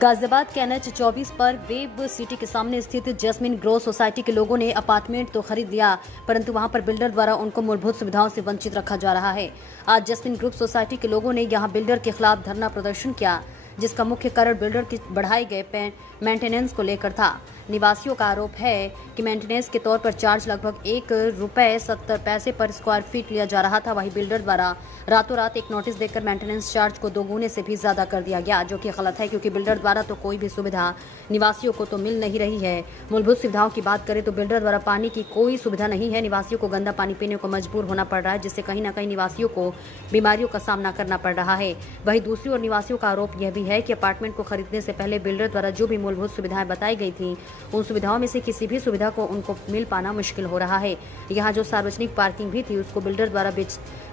गाजियाबाद के NH 24 पर web city के सामने स्थित जैस्मिन ग्रो सोसाइटी के लोगों ने अपार्टमेंट तो खरीद लिया, परंतु वहां पर बिल्डर द्वारा उनको मूलभूत सुविधाओं से वंचित रखा जा रहा है। आज जैस्मिन ग्रुप सोसाइटी के लोगों ने यहां बिल्डर के खिलाफ धरना प्रदर्शन किया, जिसका मुख्य कारण बिल्डर की बढ़ाए गए मेंटेनेंस को लेकर था। निवासियों का आरोप है कि मेंटेनेंस के तौर पर चार्ज लगभग ₹1.70 पर स्क्वायर फीट लिया जा रहा था। वहीं बिल्डर द्वारा रातों रात एक नोटिस देकर मेंटेनेंस चार्ज को 2 गुने से भी ज्यादा कर दिया गया, जो कि गलत है, क्योंकि बिल्डर द्वारा तो कोई भी सुविधा निवासियों को तो मिल नहीं रही है। मूलभूत सुविधाओं की बात करें तो बिल्डर द्वारा पानी की कोई सुविधा नहीं है। निवासियों को गंदा पानी पीने को मजबूर होना पड़ रहा है, जिससे कहीं न कहीं निवासियों को बीमारियों का सामना करना पड़ रहा है। वहीं दूसरी ओर निवासियों का आरोप यह भी है कि अपार्टमेंट को खरीदने से पहले बिल्डर द्वारा जो भी मूलभूत सुविधाएं बताई गई थी, उन सुविधाओं में से किसी भी सुविधा को उनको मिल पाना मुश्किल हो रहा है। यहाँ जो सार्वजनिक पार्किंग भी थी, उसको बिल्डर द्वारा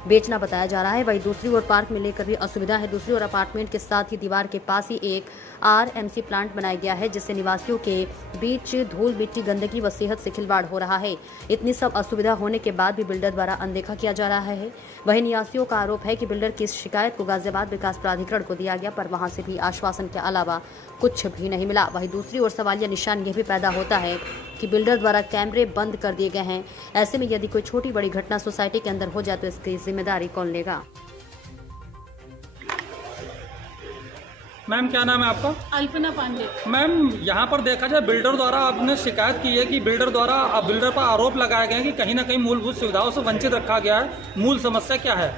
बेचना बताया जा रहा है। वहीं दूसरी ओर पार्क में लेकर भी असुविधा है। दूसरी ओर अपार्टमेंट के साथ ही दीवार के पास ही एक RMC प्लांट बनाया गया है, जिससे निवासियों के बीच धूल मिट्टी गंदगी व सेहत से खिलवाड़ हो रहा है। इतनी सब असुविधा होने के बाद भी बिल्डर द्वारा अनदेखा किया जा रहा है। वहीं निवासियों का आरोप है कि बिल्डर की इस शिकायत को गाजियाबाद विकास प्राधिकरण को दिया गया, पर वहां से भी आश्वासन के अलावा कुछ भी नहीं मिला। वहीं दूसरी ओर सवालिया निशान यह भी पैदा होता है कि बिल्डर द्वारा कैमरे बंद कर दिए गए हैं। ऐसे में यदि कोई छोटी बड़ी घटना सोसाइटी के अंदर हो जाए तो इसकी जिम्मेदारी कौन लेगा? मैम क्या नाम है आपका? अल्पना पांडे। मैम यहाँ पर देखा जाए बिल्डर द्वारा आपने शिकायत की है कि बिल्डर पर आरोप लगाए गए हैं कि कहीं ना कहीं मूलभूत सुविधाओं से वंचित रखा गया है। मूल समस्या क्या है?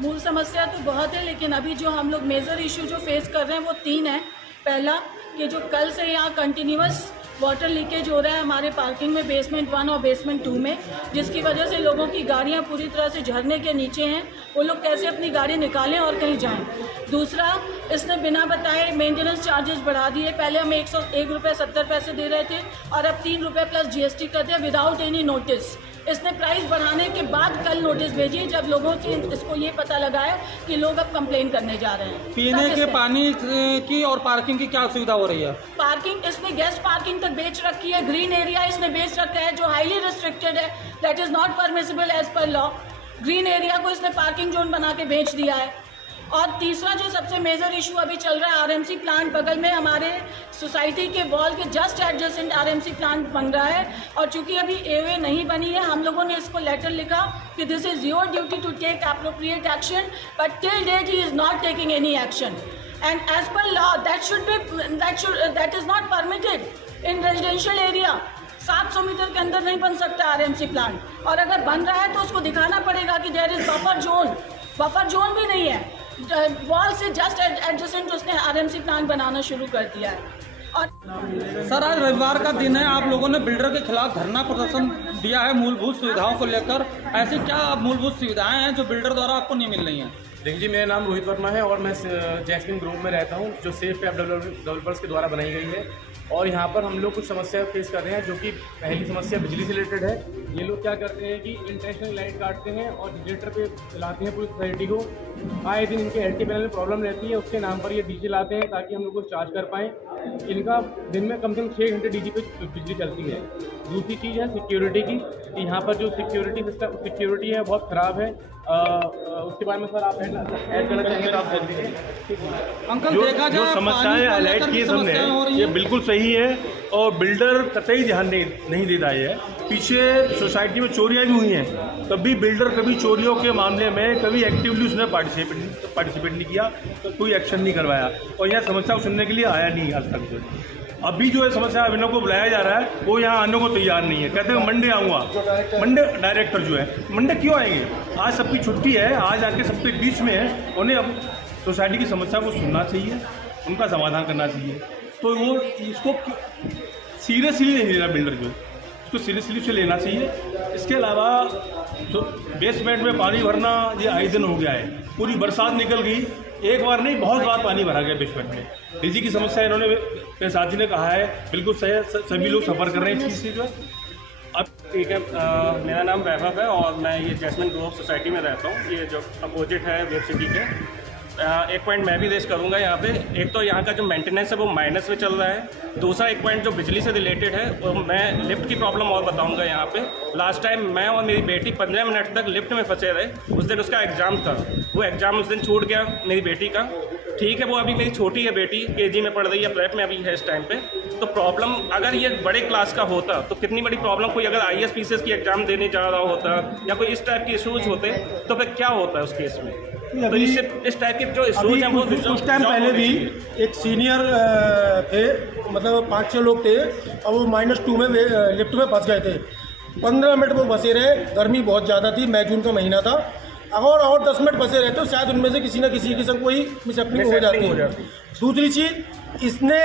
मूल समस्या तो बहुत है, लेकिन अभी जो हम लोग मेजर इशू जो फेस कर रहे हैं वो 3 है। पहला कि जो कल से यहाँ कंटिन्यूअस वाटर लीकेज हो रहा है हमारे पार्किंग में, बेसमेंट 1 और बेसमेंट 2 में, जिसकी वजह से लोगों की गाड़ियाँ पूरी तरह से झरने के नीचे हैं। वो लोग कैसे अपनी गाड़ी निकालें और कहीं जाएं। दूसरा, इसने बिना बताए मेंटेनेंस चार्जेस बढ़ा दिए। पहले हम ₹101.70 दे रहे थे और अब ₹3 प्लस GST कर दिया विदाउट एनी नोटिस। इसने प्राइस बढ़ाने के बाद कल नोटिस भेजी, जब लोगों से इसको ये पता लगा है कि लोग अब कंप्लेन करने जा रहे हैं। पीने के पानी की और पार्किंग की क्या सुविधा हो रही है? पार्किंग इसने गेस्ट पार्किंग तक बेच रखी है। ग्रीन एरिया इसने बेच रखा है जो हाईली रिस्ट्रिक्टेड है, that is not permissible as per law. Green area को इसने पार्किंग जोन बना के बेच दिया है। और तीसरा जो सबसे मेजर इशू अभी चल रहा है, RMC प्लांट बगल में हमारे सोसाइटी के वॉल के जस्ट एडजेसेंट RMC प्लांट बन रहा है, और चूंकि अभी AOA नहीं बनी है, हम लोगों ने इसको लेटर लिखा कि this is your duty to take appropriate action, but till date he is not taking any action and as per law that is not permitted in residential area. 700 metre के अंदर नहीं बन सकता RMC प्लांट, और अगर बन रहा है तो उसको दिखाना पड़ेगा कि देयर इज बफर जोन भी नहीं है। वॉल से जस्ट एडजेसेंट उसने RMC प्लांट बनाना शुरू कर दिया है। और सर, आज रविवार का दिन है, आप लोगों ने बिल्डर के खिलाफ धरना प्रदर्शन दिया है मूलभूत सुविधाओं को लेकर। ऐसी क्या मूलभूत सुविधाएं हैं जो बिल्डर द्वारा आपको नहीं मिल रही हैं? देखिए जी, मेरा नाम रोहित वर्मा है और मैं जैस्मिन ग्रुप में रहता हूं, जो सेफ ऐप डेवलपर्स के द्वारा बनाई गई है। और यहाँ पर हम लोग कुछ समस्या फेस कर रहे हैं, जो कि पहली समस्या बिजली से रिलेटेड है। ये लोग क्या करते हैं कि इंटेंशनल लाइट काटते हैं और जनरेटर पे चलाते हैं पूरी सोसाइटी को। आए दिन इनके LT पैनल में प्रॉब्लम रहती है, उसके नाम पर ये डीजे लाते हैं ताकि हम लोग को चार्ज कर पाएँ। इनका दिन में कम से कम 6 घंटे डीजे पे बिजली चलती है। दूसरी चीज़ है सिक्योरिटी की, कि यहाँ पर जो सिक्योरिटी है बहुत ख़राब है। उसके बारे में सर आप ऐड करना चाहेंगे तो आप कर दीजिए। अंकल, देखा जो जाए समस्याएं हाईलाइट की हमने, ये बिल्कुल सही है और बिल्डर कतई ध्यान नहीं देता है। पीछे सोसाइटी में चोरियां भी हुई हैं, तब भी बिल्डर कभी चोरियों के मामले में कभी एक्टिवली उसने पार्टिसिपेट नहीं किया, तो कोई एक्शन नहीं करवाया और यहाँ समस्या को सुनने के लिए आया नहीं आज तक। अभी जो है समस्या अभिनव को बुलाया जा रहा है, वो यहाँ आने को तैयार नहीं है। कहते हैं मंडे आऊँगा। मंडे डायरेक्टर जो है मंडे क्यों आएंगे? आज सबकी छुट्टी है, आज आके सबके बीच में है। उन्हें अब सोसाइटी की समस्या को सुनना चाहिए, उनका समाधान करना चाहिए। तो वो इसको सीरियसली नहीं लेना, बिल्डर जो इसको सीरियसली से लेना चाहिए। इसके अलावा जो बेसमेंट में पानी भरना ये आए दिन हो गया है। पूरी बरसात निकल गई, एक बार नहीं बहुत बार पानी भरा गया बेसमेंट में। बिजली की समस्या इन्होंने मेरे साथी ने कहा है, बिल्कुल सही है, सभी लोग सफ़र कर रहे हैं इस चीज़ से। जो अब ठीक है, मेरा नाम वैभव है और मैं ये जैस्मिन ग्रोव सोसाइटी में रहता हूँ। ये जो अपोजिट है वेब सिटी के। एक पॉइंट मैं भी रेस करूंगा यहाँ पे। एक तो यहाँ का जो मेंटेनेंस है वो माइनस में चल रहा है। दूसरा एक पॉइंट जो बिजली से रिलेटेड है, वो मैं लिफ्ट की प्रॉब्लम और बताऊंगा यहाँ पे। लास्ट टाइम मैं और मेरी बेटी 15 मिनट तक लिफ्ट में फंसे रहे। उस दिन उसका एग्ज़ाम था, वो एग्ज़ाम उस दिन छूट गया मेरी बेटी का। ठीक है, वो अभी मेरी छोटी है बेटी, केजी में पढ़ रही है, प्रेप में अभी है इस टाइम पे। तो प्रॉब्लम अगर ये बड़े क्लास का होता तो कितनी बड़ी प्रॉब्लम, कोई अगर IAS PCS की एग्ज़ाम देने जा रहा होता या कोई इस टाइप के इशूज़ होते तो फिर क्या होता है उस केस में। तो इस टाइप के जो इशूज़ हैं वो कुछ टाइम पहले भी एक सीनियर थे, मतलब 5-6 लोग थे और वो -2 में लिफ्ट में फंस गए थे। 15 मिनट वो फंसे रहे, गर्मी बहुत ज़्यादा थी, मई जून का महीना था। अगर और 10 मिनट फंसे रहते तो शायद उनमें से किसी न किसी के संग कोई मिसहैपनिंग हो जाती। दूसरी चीज़, इसने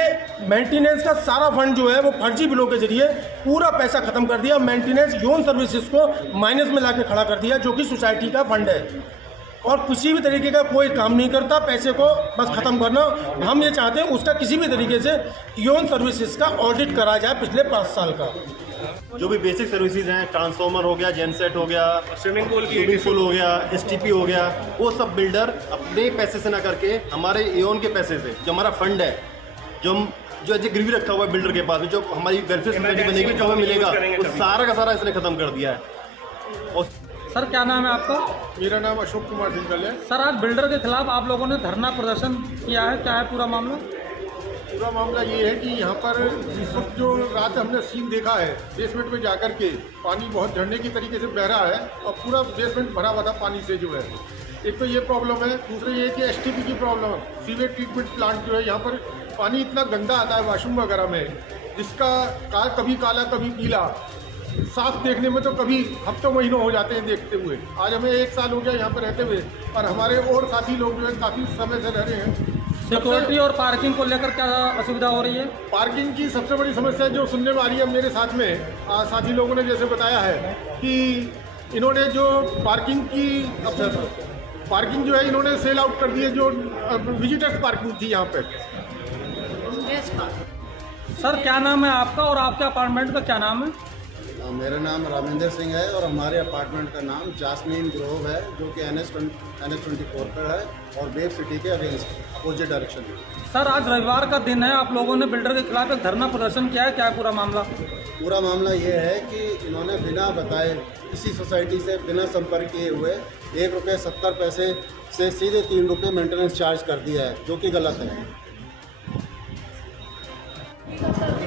मेंटेनेंस का सारा फंड जो है वो फर्जी बिलों के जरिए पूरा पैसा खत्म कर दिया। मेंटेनेंस यून सर्विसेज को माइनस में ला के खड़ा कर दिया, जो कि सोसाइटी का फंड है और किसी भी तरीके का कोई काम नहीं करता, पैसे को बस ख़त्म करना। हम ये चाहते हैं उसका किसी भी तरीके से यून सर्विसेज का ऑडिट करा जाए पिछले 5 साल का। जो भी बेसिक सर्विसेज हैं, ट्रांसफार्मर हो गया, जेनसेट हो गया, स्विमिंग पूल हो गया, STP हो गया, वो सब बिल्डर अपने पैसे से ना करके हमारे एओन के पैसे से, जो हमारा फंड है, जो गिरवी रखा हुआ है बिल्डर के पास, जो हमारी वेलफेयर सोसाइटी बनेगी, जो हमें मिलेगा, वो सारा का सारा इसने ख़त्म कर दिया है। और सर क्या नाम है आपका? मेरा नाम अशोक कुमार सिंघल है। सर आज बिल्डर के खिलाफ आप लोगों ने धरना प्रदर्शन किया है, क्या है पूरा मामला? पूरा मामला ये है कि यहाँ पर इस वक्त जो रात हमने सीन देखा है, बेसमेंट में जाकर के पानी बहुत झरने की तरीके से बह रहा है और पूरा बेसमेंट भरा हुआ था पानी से जो है। एक तो ये प्रॉब्लम है, दूसरा ये है कि STP की प्रॉब्लम है, सीवेज ट्रीटमेंट प्लांट जो है, यहाँ पर पानी इतना गंदा आता है वाशरूम वगैरह में, जिसका कभी काला कभी पीला, साफ देखने में तो कभी हफ्तों महीनों हो जाते हैं देखते हुए। आज हमें 1 साल हो गया यहाँ पर रहते हुए और हमारे और साथी लोग जो है काफ़ी समय से रह रहे हैं। सिक्योरिटी और पार्किंग को लेकर क्या असुविधा हो रही है? पार्किंग की सबसे बड़ी समस्या जो सुनने में आ रही है मेरे साथ में, साथी लोगों ने जैसे बताया है कि इन्होंने जो पार्किंग जो है इन्होंने सेल आउट कर दी है, जो विजिटर्स पार्किंग थी यहाँ पे। सर क्या नाम है आपका और आपके अपार्टमेंट का क्या नाम है? मेरा नाम रामेंद्र सिंह है और हमारे अपार्टमेंट का नाम जास्मीन ग्रोव है, जो कि NH 24 पर है और वेब सिटी के अगेंस्ट अपोजिट डायरेक्शन में। सर आज रविवार का दिन है, आप लोगों ने बिल्डर के खिलाफ एक धरना प्रदर्शन किया है, क्या है पूरा मामला? पूरा मामला ये है कि इन्होंने बिना बताए किसी सोसाइटी से बिना संपर्क किए हुए ₹1.70 से सीधे ₹3 मेंटेनेंस चार्ज कर दिया है, जो कि गलत है।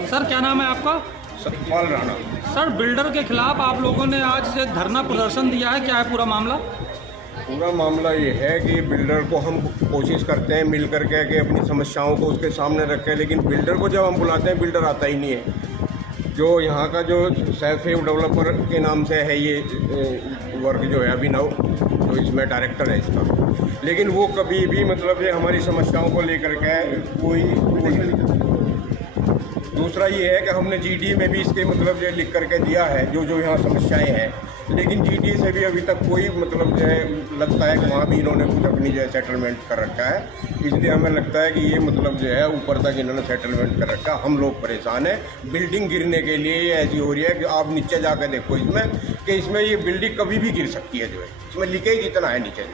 सर क्या नाम है आपका? सतपाल राणा। सर बिल्डर के खिलाफ आप लोगों ने आज एक धरना प्रदर्शन दिया है, क्या है पूरा मामला? पूरा मामला ये है कि बिल्डर को हम कोशिश करते हैं मिल कर के कि अपनी समस्याओं को उसके सामने रखें, लेकिन बिल्डर को जब हम बुलाते हैं बिल्डर आता ही नहीं है। जो यहाँ का जो सेल्फ हेल्प डेवलपर के नाम से है ये वर्क जो है अभिनव, तो इसमें डायरेक्टर है इसका, लेकिन वो कभी भी मतलब ये हमारी समस्याओं को लेकर के कोई दूसरा ये है कि हमने GD में भी इसके मतलब ये लिख करके दिया है जो यहाँ समस्याएं हैं, लेकिन GD से भी अभी तक कोई मतलब जो है लगता है कि वहाँ भी इन्होंने कुछ अपनी जो है सेटलमेंट कर रखा है। इसलिए हमें लगता है कि ये मतलब जो है ऊपर तक इन्होंने सेटलमेंट कर रखा है। हम लोग परेशान हैं, बिल्डिंग गिरने के लिए ये ऐसी हो रही है कि आप नीचे जाकर देखो इसमें कि इसमें ये बिल्डिंग कभी भी गिर सकती है, जो है इसमें लीकेज इतना है नीचे।